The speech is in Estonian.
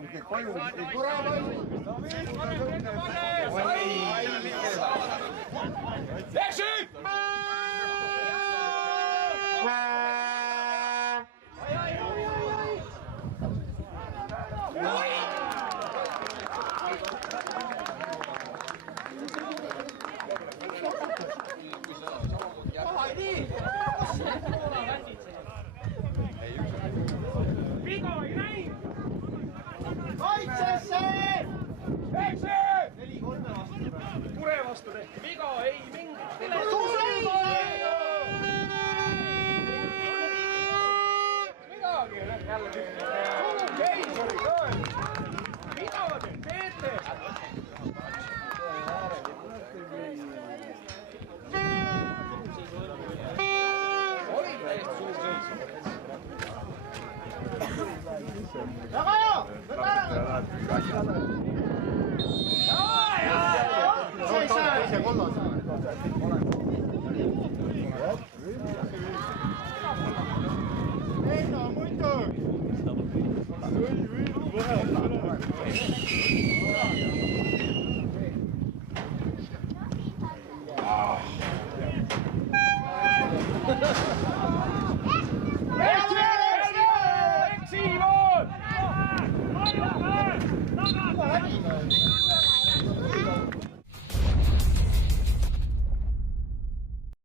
Tulge koju, kurava! Eksid! Vigo ei näinud! Kaitsesse! Eksid! 4-3 vastu. Kure vastu tehti viga, ei mingit tule! Midagi on jälle tükk. Keisari tõel! Mida te teete? Oli täiesti suur seis. Väga hea! Võta ära! Teise kollase.